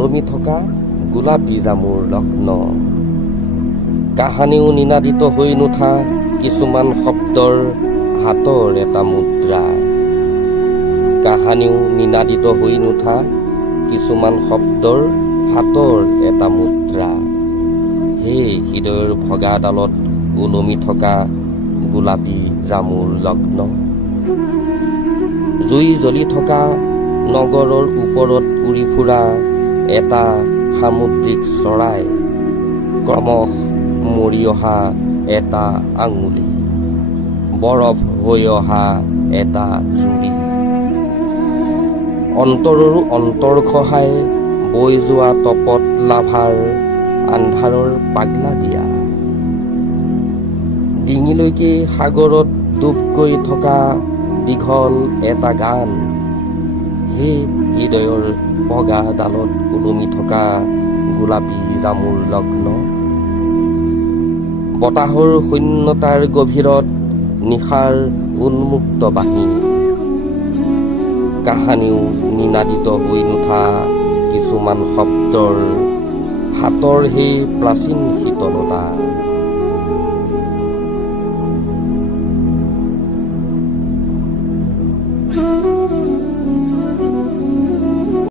ওলমি থকা গোলাপী জামুৰ লগ্ন কাহানিও নিনাদিত হৈ নুঠা কিছুমান শব্দৰ হাতৰ এটা মুদ্ৰা কাহানিও নিনাদিত হৈ নুঠা কিছুমান শব্দৰ হাতৰ এটা মুদ্ৰা হে হৃদয়ৰ ভগা ডালত ওলমি থকা গোলাপী জামুৰ লগ্ন জুই জ্বলি থকা নগৰৰ ওপৰত উৰি ফুৰা এটা সামুদ্ৰিক চৰাই ক্ৰমশ মৰি অহা এটা আঙুলি বৰফ হৈ অহা এটা জুৰি অন্তৰৰো অন্তৰ খহাই বৈ যোৱা তপত লাভাৰ আন্ধাৰৰ পাগলা দিয়া ডিঙিলৈকে সাগৰত ডুব গৈ থকা দীঘল এটা গান হে হৃদয়ৰ বগা ডালত ওলমি থকা গোলাপী জামুৰ লগ্ন বতাহৰ শূন্যতাৰ গভীৰত নিশাৰ উন্মুক্ত বাঁহী কাহানিও নিনাদিত হৈ নুঠা কিছুমান শব্দৰ হাতৰ সেই প্ৰাচীন শীতলতা